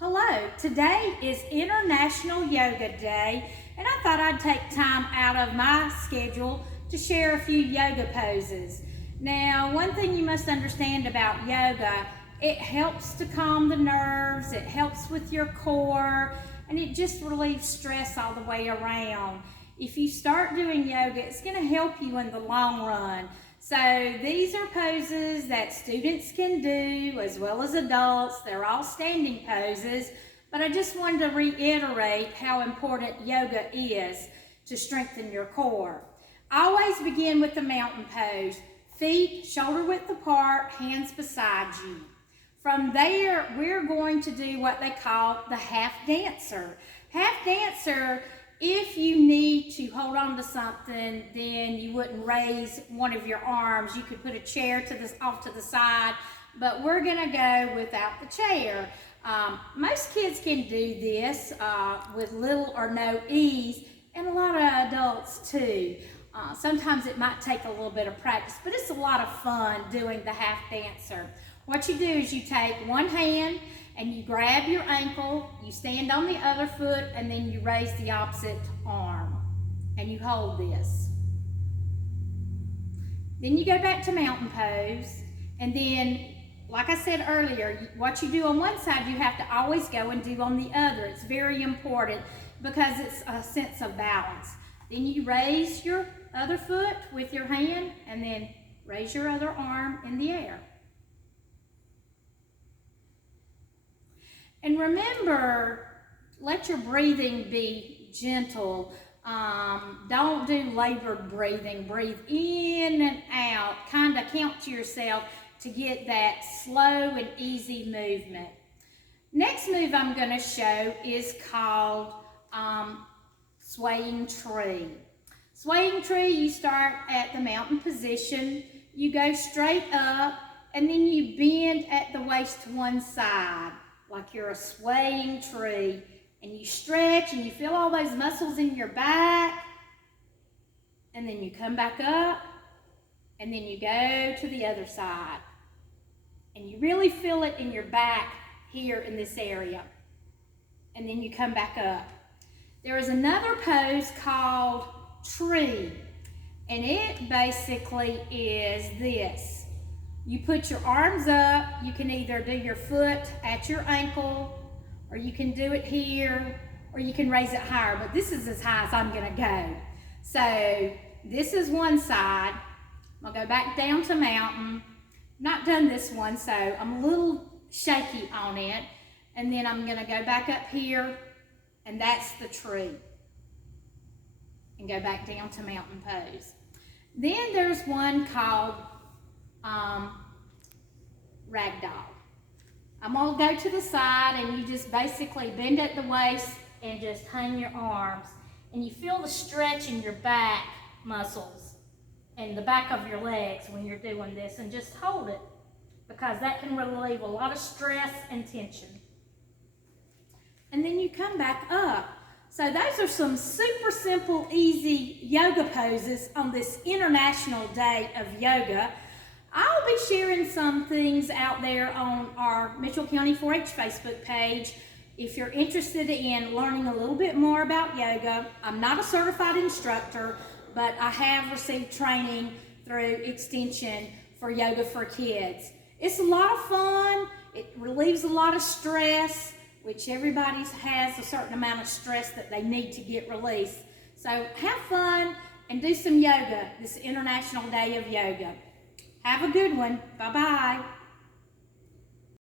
Hello, today is International Yoga Day, and I thought I'd take time out of my schedule to share a few yoga poses. Now, one thing you must understand about yoga, it helps to calm the nerves, it helps with your core, and it just relieves stress all the way around. If you start doing yoga, it's going to help you in the long run. So these are poses that students can do as well as adults. They're all standing poses, but I just wanted to reiterate how important yoga is to strengthen your core. Always begin with the mountain pose. Feet shoulder width apart, hands beside you. From there, we're going to do what they call the half dancer. Half dancer, if you need to hold on to something, then you wouldn't raise one of your arms. You could put a chair off to the side, but we're gonna go without the chair. Most kids can do this with little or no ease, and a lot of adults too. Sometimes it might take a little bit of practice, but it's a lot of fun doing the half dancer. What you do is you take one hand and you grab your ankle, you stand on the other foot, and then you raise the opposite arm, and you hold this. Then you go back to mountain pose, and then, like I said earlier, what you do on one side, you have to always go and do on the other. It's very important because it's a sense of balance. Then you raise your other foot with your hand, and then raise your other arm in the air. And remember, let your breathing be gentle. Don't do labored breathing. Breathe in and out. Kind of count to yourself to get that slow and easy movement. Next move I'm going to show is called swaying tree. Swaying tree, you start at the mountain position. You go straight up, and then you bend at the waist to one side, like you're a swaying tree, and you stretch and you feel all those muscles in your back, and then you come back up, and then you go to the other side, and you really feel it in your back here in this area, and then you come back up. There is another pose called tree, and it basically is this. You put your arms up. You can either do your foot at your ankle, or you can do it here, or you can raise it higher, but this is as high as I'm gonna go. So this is one side. I'll go back down to mountain. Not done this one, so I'm a little shaky on it. And then I'm gonna go back up here, and that's the tree. And go back down to mountain pose. Then there's one called ragdoll. I'm gonna go to the side, and you just basically bend at the waist and just hang your arms, and you feel the stretch in your back muscles and the back of your legs when you're doing this, and just hold it, because that can relieve a lot of stress and tension. And then you come back up. So those are some super simple, easy yoga poses on this International Day of Yoga. I'll be sharing some things out there on our Mitchell County 4-H Facebook page. If you're interested in learning a little bit more about yoga, I'm not a certified instructor, but I have received training through Extension for Yoga for Kids. It's a lot of fun. It relieves a lot of stress, which everybody has a certain amount of stress that they need to get released. So have fun and do some yoga this International Day of Yoga. Have a good one. Bye-bye.